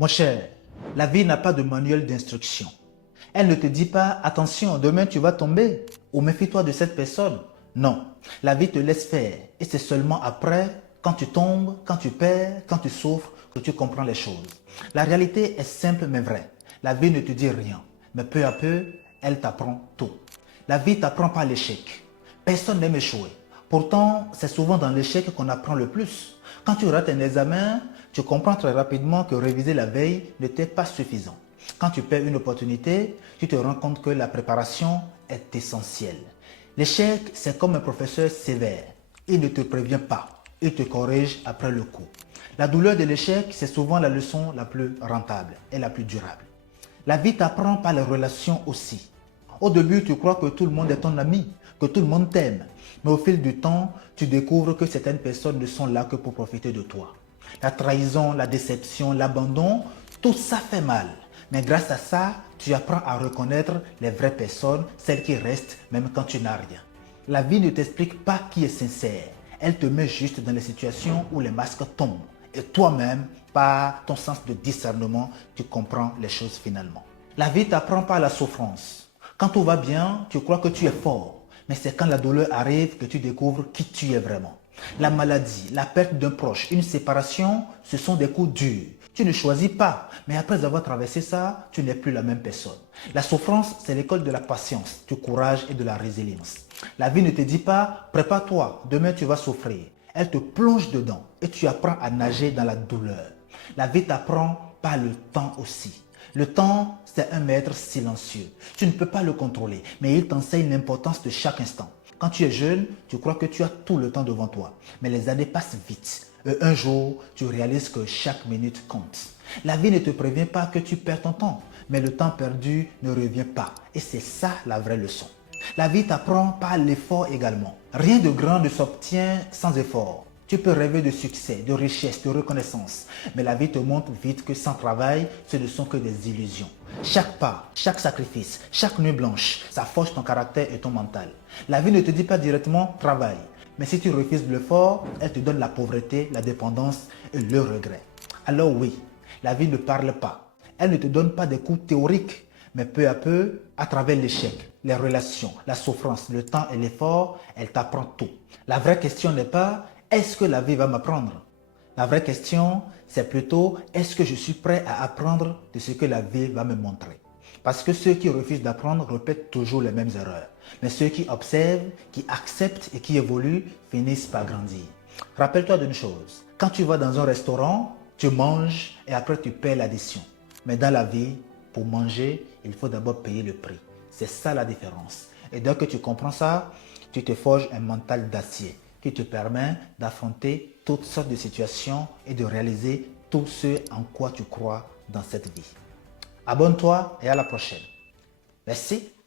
Mon cher, la vie n'a pas de manuel d'instruction. Elle ne te dit pas, attention, demain tu vas tomber ou méfie-toi de cette personne. Non, la vie te laisse faire et c'est seulement après, quand tu tombes, quand tu perds, quand tu souffres, que tu comprends les choses. La réalité est simple mais vraie. La vie ne te dit rien, mais peu à peu, elle t'apprend tout. La vie t'apprend pas l'échec. Personne n'aime échouer. Pourtant, c'est souvent dans l'échec qu'on apprend le plus. Quand tu rates un examen, tu comprends très rapidement que réviser la veille n'était pas suffisant. Quand tu perds une opportunité, tu te rends compte que la préparation est essentielle. L'échec, c'est comme un professeur sévère. Il ne te prévient pas, il te corrige après le coup. La douleur de l'échec, c'est souvent la leçon la plus rentable et la plus durable. La vie t'apprend par les relations aussi. Au début, tu crois que tout le monde est ton ami, que tout le monde t'aime. Mais au fil du temps, tu découvres que certaines personnes ne sont là que pour profiter de toi. La trahison, la déception, l'abandon, tout ça fait mal. Mais grâce à ça, tu apprends à reconnaître les vraies personnes, celles qui restent même quand tu n'as rien. La vie ne t'explique pas qui est sincère. Elle te met juste dans les situations où les masques tombent. Et toi-même, par ton sens de discernement, tu comprends les choses finalement. La vie t'apprend par la souffrance. Quand tout va bien, tu crois que tu es fort. Mais c'est quand la douleur arrive que tu découvres qui tu es vraiment. La maladie, la perte d'un proche, une séparation, ce sont des coups durs. Tu ne choisis pas, mais après avoir traversé ça, tu n'es plus la même personne. La souffrance, c'est l'école de la patience, du courage et de la résilience. La vie ne te dit pas, prépare-toi, demain tu vas souffrir. Elle te plonge dedans et tu apprends à nager dans la douleur. La vie t'apprend par le temps aussi. Le temps, c'est un maître silencieux. Tu ne peux pas le contrôler, mais il t'enseigne l'importance de chaque instant. Quand tu es jeune, tu crois que tu as tout le temps devant toi, mais les années passent vite. Et un jour, tu réalises que chaque minute compte. La vie ne te prévient pas que tu perds ton temps, mais le temps perdu ne revient pas. Et c'est ça la vraie leçon. La vie t'apprend par l'effort également. Rien de grand ne s'obtient sans effort. Tu peux rêver de succès, de richesse, de reconnaissance, mais la vie te montre vite que sans travail, ce ne sont que des illusions. Chaque pas, chaque sacrifice, chaque nuit blanche, ça forge ton caractère et ton mental. La vie ne te dit pas directement travail, mais si tu refuses l'effort, elle te donne la pauvreté, la dépendance et le regret. Alors oui, la vie ne parle pas. Elle ne te donne pas des coups théoriques, mais peu à peu, à travers l'échec, les relations, la souffrance, le temps et l'effort, elle t'apprend tout. La vraie question n'est pas est-ce que la vie va m'apprendre? La vraie question, c'est plutôt est-ce que je suis prêt à apprendre de ce que la vie va me montrer? Parce que ceux qui refusent d'apprendre répètent toujours les mêmes erreurs. Mais ceux qui observent, qui acceptent et qui évoluent finissent par grandir. Rappelle-toi d'une chose, quand tu vas dans un restaurant, tu manges et après tu paies l'addition. Mais dans la vie, pour manger, il faut d'abord payer le prix. C'est ça la différence. Et dès que tu comprends ça, tu te forges un mental d'acier qui te permet d'affronter toutes sortes de situations et de réaliser tout ce en quoi tu crois dans cette vie. Abonne-toi et à la prochaine. Merci.